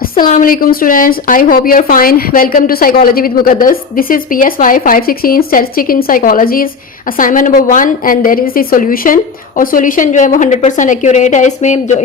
Assalamu alaikum students. I hope you are fine. Welcome to Psychology with Muqaddas. This is PSY 516 Statistic in Psychology's assignment number 1 and there is the solution. और solution जो है वो 100% accurate है. इसमें जो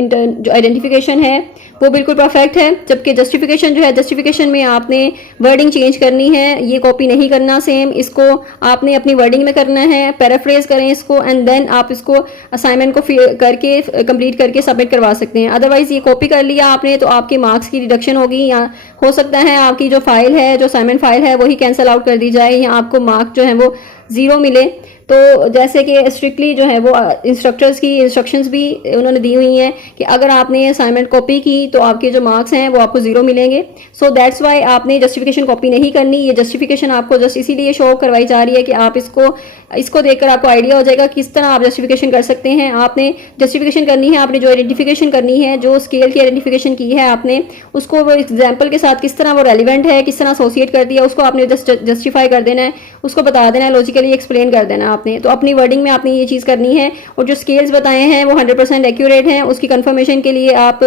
identification है वो बिल्कुल परफेक्ट है, जबकि जस्टिफिकेशन जो है जस्टिफिकेशन में आपने वर्डिंग चेंज करनी है, ये कॉपी नहीं करना सेम, इसको आपने अपनी वर्डिंग में करना है, पैराफ्रेज करें इसको एंड देन आप इसको असाइनमेंट को करके कंप्लीट करके सबमिट करवा सकते हैं. अदरवाइज ये कॉपी कर लिया आपने तो आपके मार्क्स की रिडक्शन होगी, या हो सकता है आपकी जो फाइल है, जो असाइनमेंट फाइल है वही कैंसिल आउट कर दी जाए, या आपको मार्क जो है वो 0 मिले. तो जैसे कि स्ट्रिक्टली जो है वो इंस्ट्रक्टर्स की इंस्ट्रक्शंस भी उन्होंने दी हुई हैं कि अगर आपने असाइनमेंट कॉपी की तो आपके जो मार्क्स हैं वो आपको 0 मिलेंगे. सो दैट्स वाई आपने जस्टिफिकेशन कॉपी नहीं करनी. ये जस्टिफिकेशन आपको जस्ट इसीलिए शो करवाई जा रही है कि आप इसको देखकर आपको आइडिया हो जाएगा किस तरह आप जस्टिफिकेशन कर सकते हैं. आपने जस्टिफिकेशन करनी है, आपने जो आइडेंटिफिकेशन करनी है, जो स्केल की आइडेंटिफिकेशन की है आपने, उसको वो एग्जाम्पल के साथ किस तरह वो रेलिवेंट है, किस तरह एसोसिएट कर दिया, उसको आपने जस्टिफाई कर देना है, उसको बता देना है, लॉजिकली एक्सप्लेन कर देना आपने. तो अपनी वर्डिंग में आपने ये चीज़ करनी है. और जो स्केल्स बताए हैं वो 100% एक्यूरेट हैं. उसकी कंफर्मेशन के लिए आप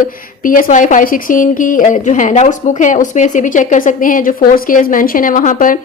PSY 516 की जो हैंडआउट्स बुक है उसमें से भी चेक कर सकते हैं. जो 4 स्केल्स मेंशन है वहाँ पर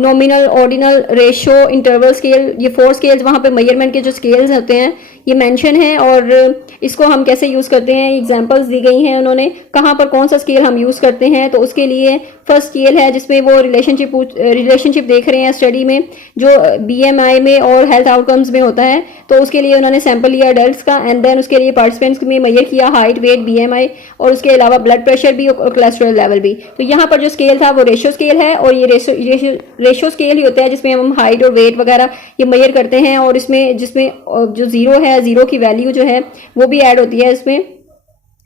nominal, ordinal, ratio, interval scale, ये 4 स्केल्स वहाँ पे मेजरमेंट के जो स्केल्स होते हैं ये मेंशन है. और इसको हम कैसे यूज़ करते हैं, एग्जांपल्स दी गई हैं उन्होंने, कहाँ पर कौन सा स्केल हम यूज़ करते हैं. तो उसके लिए फर्स्ट स्केल है जिसमें वो रिलेशनशिप देख रहे हैं स्टडी में, जो BMI में और हेल्थ आउटकम्स में होता है. तो उसके लिए उन्होंने सैंपल लिया एडल्ट्स का एंड देन उसके लिए पार्टिसिपेंट्स में मेजर किया हाइट, वेट, BMI और उसके अलावा ब्लड प्रेशर भी और कोलेस्ट्रॉल लेवल भी. तो यहाँ पर जो स्केल था वो रेशो स्केल है, और ये रेशो स्केल ही होता है जिसमें हम हाइट और वेट वगैरह ये मेजर करते हैं. और इसमें जिसमें जो 0 है, 0 की वैल्यू जो है वो भी ऐड होती है इसमें.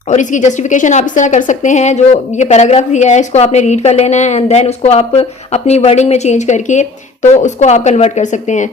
और इसकी जस्टिफिकेशन आप इस तरह कर सकते हैं, जो ये पैराग्राफ दिया है इसको आपने रीड कर लेना है एंड देन उसको आप अपनी वर्डिंग में चेंज करके तो उसको आप कन्वर्ट कर सकते हैं,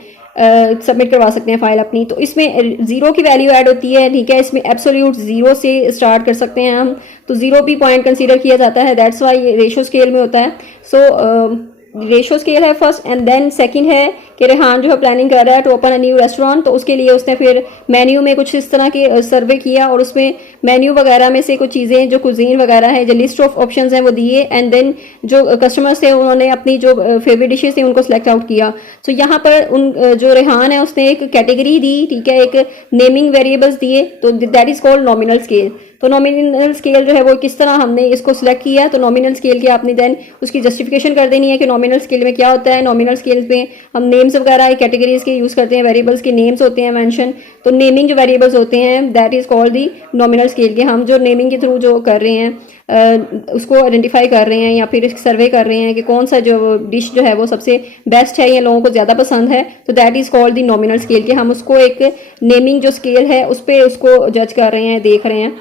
सबमिट करवा सकते हैं फाइल अपनी. तो इसमें 0 की वैल्यू ऐड होती है, ठीक है. इसमें एब्सोल्यूट 0 से स्टार्ट कर सकते हैं हम, तो 0 भी पॉइंट कंसीडर किया जाता है. दैट्स वाई ये रेशो स्केल में होता है. सो रेशो स्केल है फर्स्ट एंड देन सेकंड है कि रेहान जो है प्लानिंग कर रहा है to open a new restaurant. तो उसके लिए उसने फिर मेन्यू में कुछ इस तरह के सर्वे किया और उसमें मेन्यू वगैरह में से कुछ चीज़ें जो कुजीन वगैरह है, जो लिस्ट ऑफ ऑप्शंस हैं वो दिए एंड देन जो कस्टमर्स थे उन्होंने अपनी जो फेवरेट डिशेज थी उनको सेलेक्ट आउट किया. तो यहाँ पर उन जो रेहान है उसने एक कैटेगरी दी, ठीक है, एक नेमिंग वेरिएबल्स दिए, तो that is called nominal scale. तो नॉमिनल स्केल जो है वो किस तरह हमने इसको सिलेक्ट किया, तो नॉमिनल स्केल की आपने देन उसकी जस्टिफिकेशन कर देनी है कि नॉमिनल स्केल में क्या होता है. नॉमिनल स्केल में हम नेम्स वगैरह कैटेगरीज के यूज़ करते हैं, वेरिएबल्स के नेम्स होते हैं मेंशन. तो नेमिंग जो वेरिएबल्स होते हैं that is called the nominal scale के. हम जो नेमिंग के थ्रू जो कर रहे हैं उसको आइडेंटिफाई कर रहे हैं या फिर सर्वे कर रहे हैं कि कौन सा जो डिश जो है वो सबसे बेस्ट है या लोगों को ज़्यादा पसंद है, तो that is called the nominal scale के. हम उसको एक नेमिंग जो स्केल है उस पर उसको जज कर रहे हैं, देख रहे हैं.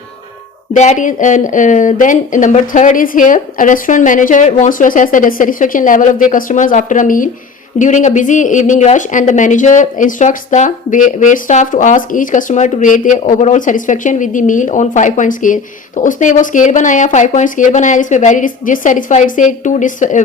That is then number 3 is here. A restaurant manager wants to assess the satisfaction level of their customers after a meal during a busy evening rush, and the manager instructs the wait staff to ask each customer to rate their overall satisfaction with the meal on 5-point scale. तो उसने वो scale बनाया, 5-point scale बनाया जिसमें very dissatisfied से to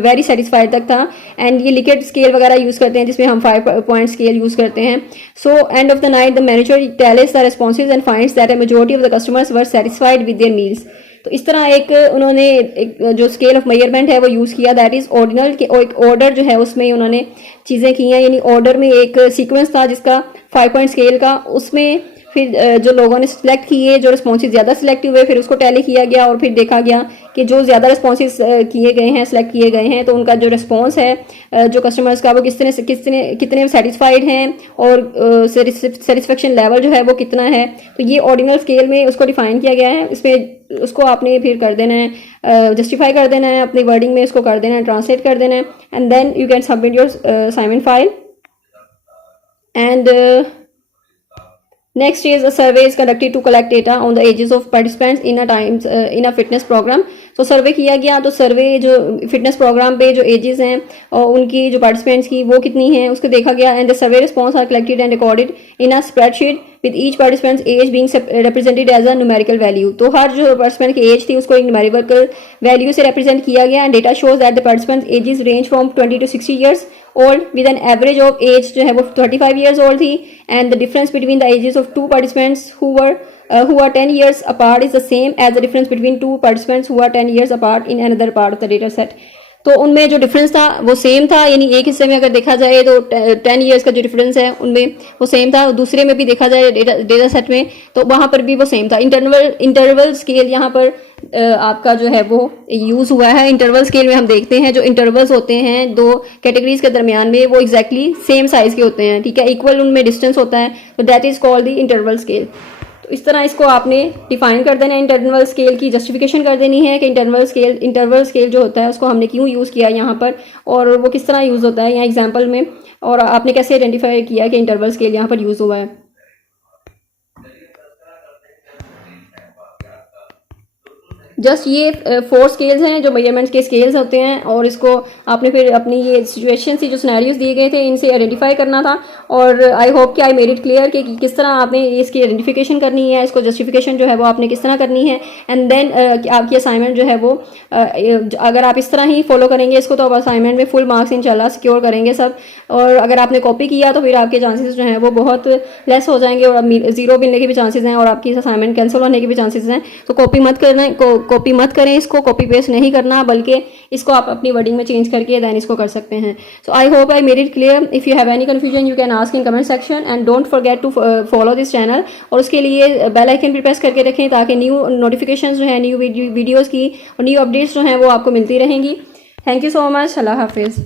very satisfied तक था. And ये लिकेट स्केल वगैरह यूज़ करते हैं जिसमें हम 5-point स्केल यूज़ करते हैं. So end of the night the manager tells the responses and finds that a majority of the customers were satisfied with their meals. तो इस तरह उन्होंने एक जो स्केल ऑफ मेजरमेंट है वो यूज़ किया, दैट इज़ ऑर्डिनल के. और एक ऑर्डर जो है उसमें उन्होंने चीज़ें की हैं, यानी ऑर्डर में एक सीक्वेंस था जिसका 5-point स्केल का. उसमें फिर जो लोगों ने सिलेक्ट किए, जो रिस्पॉन्सेज ज़्यादा सिलेक्ट हुए, फिर उसको टैली किया गया और फिर देखा गया कि जो ज़्यादा रिस्पॉन्सेज किए गए हैं, सिलेक्ट किए गए हैं, तो उनका जो रिस्पॉन्स है जो कस्टमर्स का वो कितने सेटिस्फाइड हैं और सेटिस्फेक्शन लेवल जो है वो कितना है. तो ये ऑर्डिनल स्केल में उसको डिफाइन किया गया है. इसमें उसको आपने फिर कर देना है, जस्टिफाई कर देना है, अपनी वर्डिंग में इसको कर देना है, ट्रांसलेट कर देना है and then you can submit your assignment file. And next is a survey is conducted to collect data on the ages of participants in a fitness program. तो सर्वे किया गया, तो सर्वे जो फिटनेस प्रोग्राम पे जो एजेस हैं और उनकी जो पार्टिसिपेंट्स की वो कितनी हैं उसको देखा गया. And the survey response are collected and recorded in a spreadsheet with each participants as being represented as a numerical value. तो हर जो पार्टिसिपेंट की एज थी उसको एक न्यूमेरिकल वैल्यू से रिप्रेजेंट किया गया. And data shows that the participants ages range from 20 to 60 years old with an average of age जो है वो 35 years old थी. And the difference between the ages of 2 participants who were who are 10 years apart is the same as the difference between two participants who are 10 years apart in another part of the data set. तो उनमें जो difference था वो same था, यानी एक हिस्से में अगर देखा जाए तो 10 ईयर्स का जो डिफरेंस है उनमें वो सेम था, दूसरे में भी देखा जाए डेटा सेट में तो वहाँ पर भी वो सेम था। इंटरवल स्केल यहाँ पर आपका जो है वो यूज़ हुआ है। इंटरवल स्केल में हम देखते हैं जो इंटरवल्स होते हैं दो कैटेगरीज के दरमियान में वो एग्जैक्टली सेम साइज के होते हैं, ठीक है, इक्वल उनमें डिस्टेंस होता है, तो that is called the interval scale. तो इस तरह इसको आपने डिफाइन कर देना है। इंटरवल स्केल की जस्टिफिकेशन कर देनी है कि इंटरवल स्केल जो होता है उसको हमने क्यों यूज़ किया यहाँ पर और वो किस तरह यूज़ होता है यहाँ एग्जाम्पल में, और आपने कैसे आइडेंटिफाई किया कि इंटरवल स्केल यहाँ पर यूज़ हुआ है। जस्ट ये 4 स्केल्स हैं जो मेजरमेंट्स के स्केल्स होते हैं, और इसको आपने फिर अपनी ये सिचुएशन से जो सिनेरियोज दिए गए थे इनसे आइडेंटिफाई करना था। और आई होप कि आई मेड इट क्लियर कि किस तरह आपने इसकी आइडेंटिफिकेशन करनी है, इसको जस्टिफिकेशन जो है वो आपने किस तरह करनी है। एंड देन आपकी असाइनमेंट जो है वो अगर आप इस तरह ही फॉलो करेंगे इसको तो आप असाइनमेंट में फुल मार्क्स इंशाल्लाह सिक्योर करेंगे सब। और अगर आपने कॉपी किया तो फिर आपके चांसेस जो हैं वो बहुत लेस हो जाएंगे और 0 मिलने के भी चांसेस हैं और आपकी असाइनमेंट कैंसिल होने के भी चांसेस हैं। तो कॉपी मत करें, इसको कॉपी पेस्ट नहीं करना, बल्कि इसको आप अपनी वर्डिंग में चेंज करके देन इसको कर सकते हैं। So I hope I made it clear. If you have any confusion you can ask in comment section and don't forget to follow this channel. और उसके लिए बेल आइकन भी प्रेस करके रखें ताकि न्यू नोटिफिकेशन जो है न्यू वीडियोज़ की और न्यू अपडेट्स जो हैं वो आपको मिलती रहेंगी। Thank you so much. Allah हाफिज़।